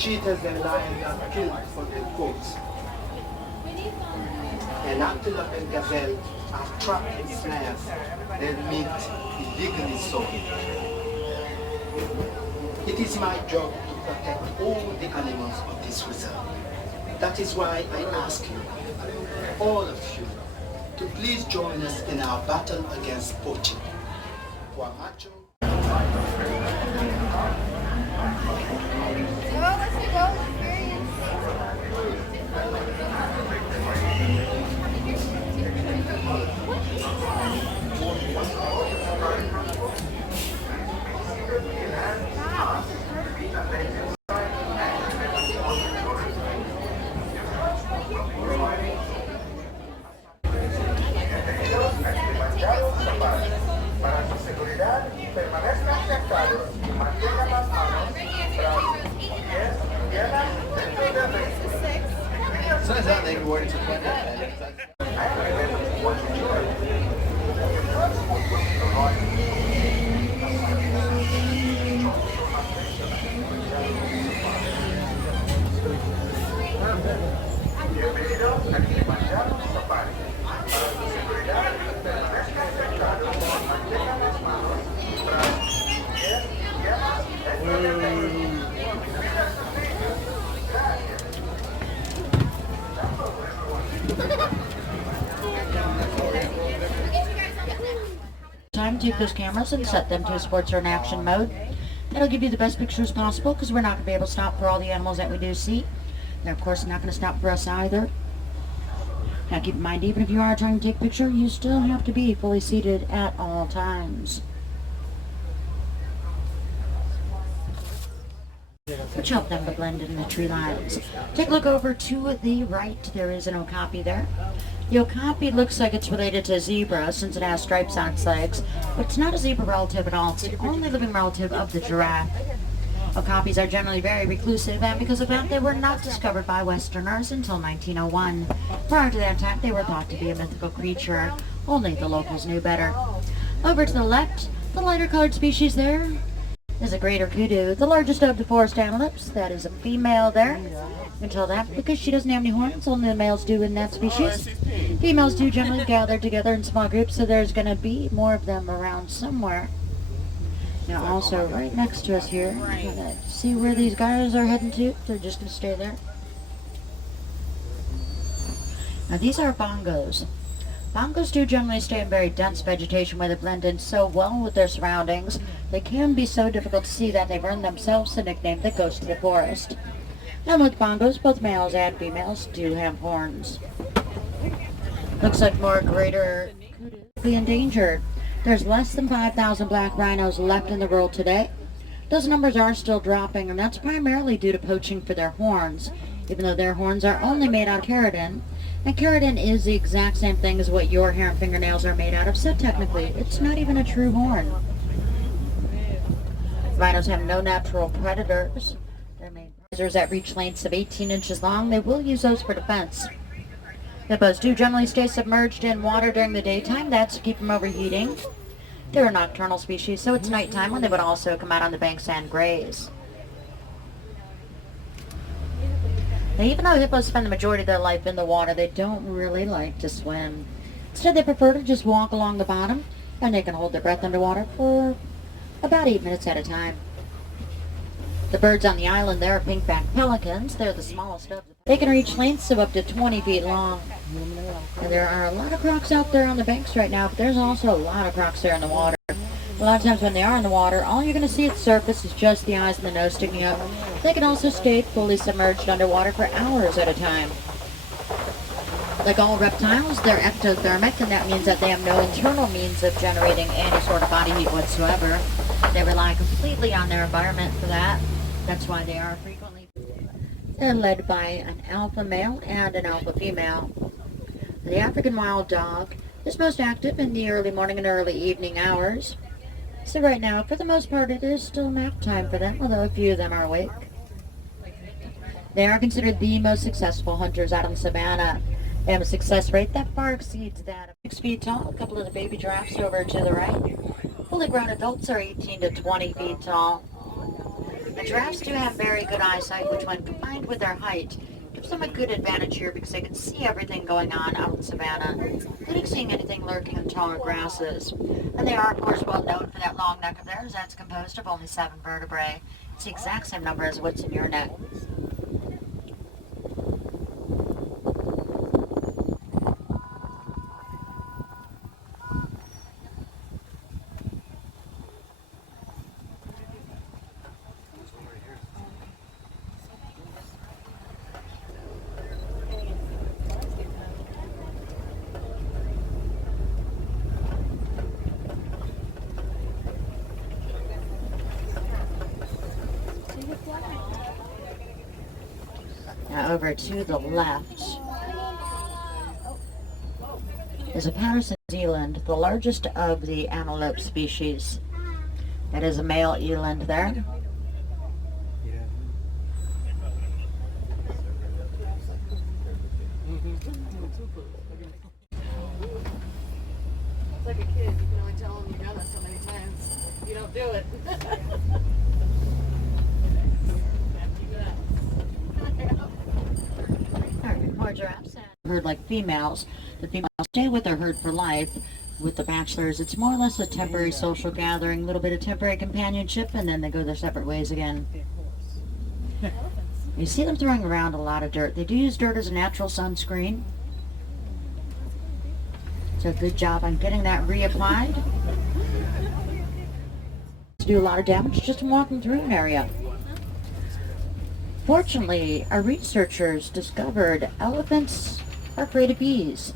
Cheetahs and lions are killed for their coats. And antelope and gazelle are trapped in snares, their meat illegally sold. It is my job to protect all the animals of this reserve. That is why I ask you, all of you, to please join us in our battle against poaching. For macho. So is that like words of Bienvenido a Kilimanjaro Safari. Para su seguridad, permanezca sentado, mantenga las manos tras pies, piernas dentro del vehículo. Cuida sus niños. Gracias. Time to take those cameras and set them to a sports or an action mode. That'll give you the best pictures possible because we're not going to be able to stop for all the animals that we do see. They're of course not going to stop for us either. Now keep in mind, even if you are trying to take a picture, you still have to be fully seated at all times. Which help them to blend in the tree lines. Take a look over to the right. There is an okapi there. The okapi looks like it's related to a zebra since it has stripes on its legs, but it's not a zebra relative at all. It's the only living relative of the giraffe. Okapis are generally very reclusive, and because of that, they were not discovered by Westerners until 1901. Prior to that time, they were thought to be a mythical creature. Only the locals knew better. Over to the left, the lighter colored species there is a greater kudu, the largest of the forest antelopes. That is a female there. You can tell that because she doesn't have any horns, only the males do in that species. Females do generally gather together in small groups, so there's going to be more of them around somewhere. Now also right next to us here, we're going to see where these guys are heading to. They're just going to stay there. Now these are bongos. Bongos do generally stay in very dense vegetation where they blend in so well with their surroundings. They can be so difficult to see that they've earned themselves the nickname the ghost of the forest. And with bongos, both males and females do have horns. Looks like more greater critically endangered. There's less than 5,000 black rhinos left in the world today. Those numbers are still dropping, and that's primarily due to poaching for their horns, even though their horns are only made out of keratin. And keratin is the exact same thing as what your hair and fingernails are made out of, so technically, it's not even a true horn. Rhinos have no natural predators. Their main predators that reach lengths of 18 inches long, they will use those for defense. Hippos do generally stay submerged in water during the daytime. That's to keep them overheating. They're a nocturnal species, so it's nighttime when they would also come out on the banks and graze. Now, even though hippos spend the majority of their life in the water, they don't really like to swim. Instead, they prefer to just walk along the bottom, and they can hold their breath underwater for about 8 minutes at a time. The birds on the island there are pink-backed pelicans. They're the smallest of them. They can reach lengths of up to 20 feet long. And there are a lot of crocs out there on the banks right now, but there's also a lot of crocs there in the water. A lot of times when they are in the water, all you're going to see at the surface is just the eyes and the nose sticking up. They can also stay fully submerged underwater for hours at a time. Like all reptiles, they're ectothermic, and that means that they have no internal means of generating any sort of body heat whatsoever. They rely completely on their environment for that. That's why they are frequently. They're led by an alpha male and an alpha female. The African wild dog is most active in the early morning and early evening hours. So right now, for the most part, it is still nap time for them, although a few of them are awake. They are considered the most successful hunters out on the savannah. They have a success rate that far exceeds that of 6 feet tall. A couple of the baby giraffes over to the right. Fully grown adults are 18 to 20 feet tall. The giraffes do have very good eyesight, which when combined with their height, gives them a good advantage here because they can see everything going on out in the savannah, including seeing anything lurking in taller grasses. And they are, of course, well known for that long neck of theirs that's composed of only 7 vertebrae. It's the exact same number as what's in your neck. Now over to the left is a Patterson eland, the largest of the antelope species. That is a male eland there. It's like a kid. You can only tell them you've done it so many times. You don't do it. More giraffes. Herd like females. The females stay with their herd for life. With the bachelors, it's more or less a temporary social gathering, a little bit of temporary companionship, and then they go their separate ways again. You see them throwing around a lot of dirt. They do use dirt as a natural sunscreen. So good job on getting that reapplied. Do a lot of damage just in walking through an area. Fortunately, our researchers discovered elephants are afraid of bees.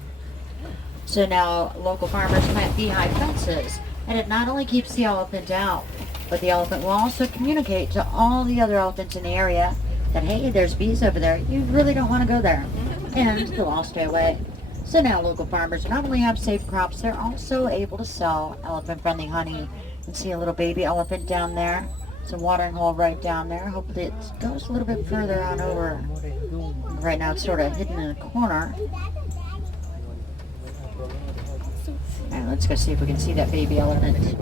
So now local farmers plant beehive fences, and it not only keeps the elephant out, but the elephant will also communicate to all the other elephants in the area that, hey, there's bees over there. You really don't want to go there. And they'll all stay away. So now local farmers not only have safe crops, they're also able to sell elephant-friendly honey. You can see a little baby elephant down there. It's a watering hole right down there. Hopefully it goes a little bit further on over. Right now it's sort of hidden in a corner. All right, let's go see if we can see that baby elephant.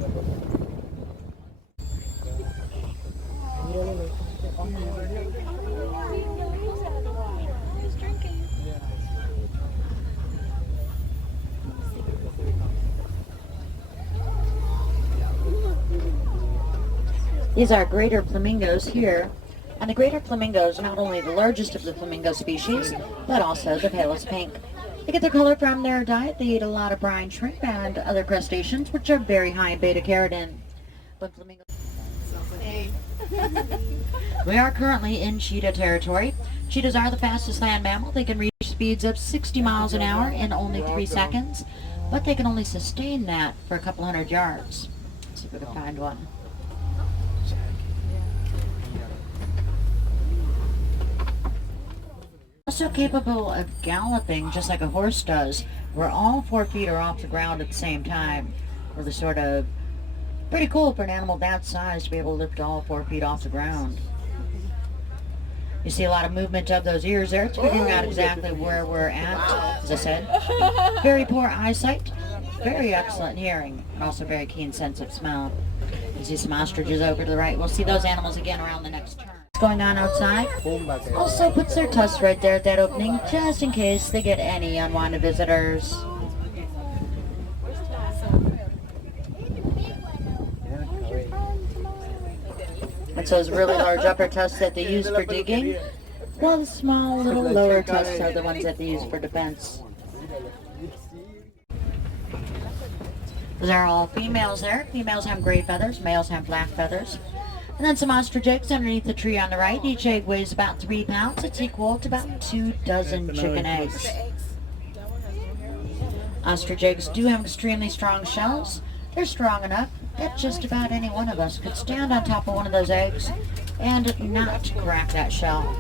These are greater flamingos here, and the greater flamingo is not only the largest of the flamingo species, but also the palest pink. They get their color from their diet. They eat a lot of brine shrimp and other crustaceans, which are very high in beta-carotene. But flamingos... We are currently in cheetah territory. Cheetahs are the fastest land mammal. They can reach speeds of 60 miles an hour in only 3 seconds, but they can only sustain that for a couple hundred yards. Let's see if we can find one. Also capable of galloping just like a horse does, where all 4 feet are off the ground at the same time. Really sort of pretty cool for an animal that size to be able to lift all 4 feet off the ground. You see a lot of movement of those ears there. It's figuring out exactly where we're at, as I said. Very poor eyesight, very excellent hearing, and also very keen sense of smell. You see some ostriches over to the right. We'll see those animals again around the next turn. Going on outside also puts their tusks right there at that opening just in case they get any unwanted visitors. It's those really large upper tusks that they use for digging, while the small little lower tusks are the ones that they use for defense. Those are all females there. Females have gray feathers, males have black feathers. And then some ostrich eggs underneath the tree on the right. Each egg weighs about 3 pounds. It's equal to about 2 dozen chicken eggs. Ostrich eggs do have extremely strong shells. They're strong enough that just about any one of us could stand on top of one of those eggs and not crack that shell.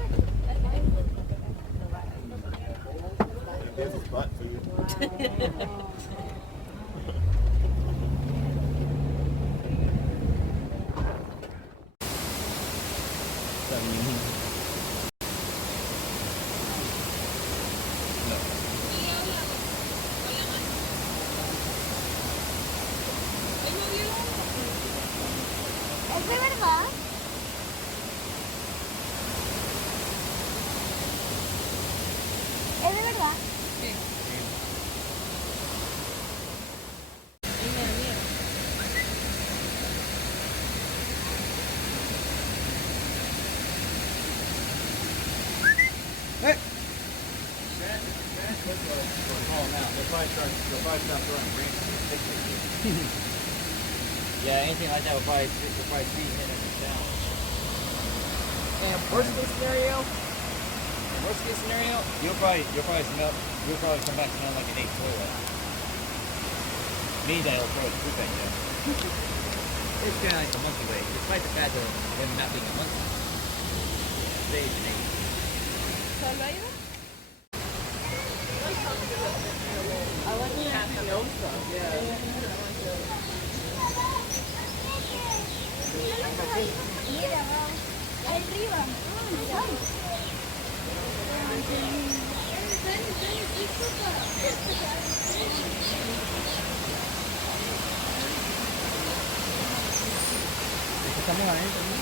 Yeah, anything like that will probably be hitting us down. And worst case scenario, you'll probably come back smelling like an ate toilet. Me, that'll throw his poop at you. It's kind of like the monkey way, despite the fact of him not being a monkey. They ate an ape. ¿Solo ha ido? I like the tapioca. Arriba. Estamos adentro, ¿no?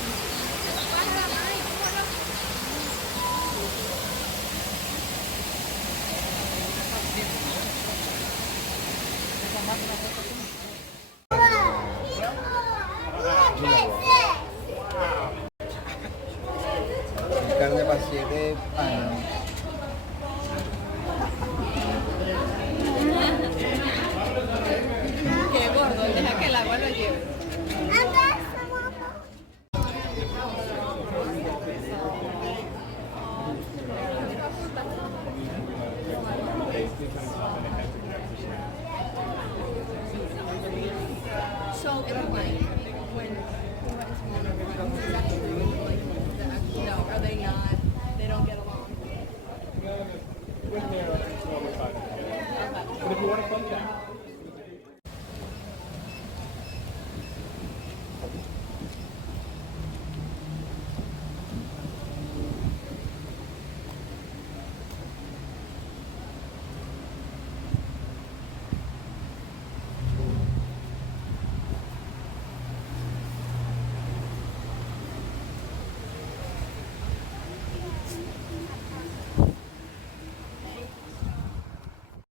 Carne para 7 años. Qué gordo, deja que el agua lo lleve. So, no, are they not? They don't get along. When they're, it's normally 5 to 10. But if you want to play that,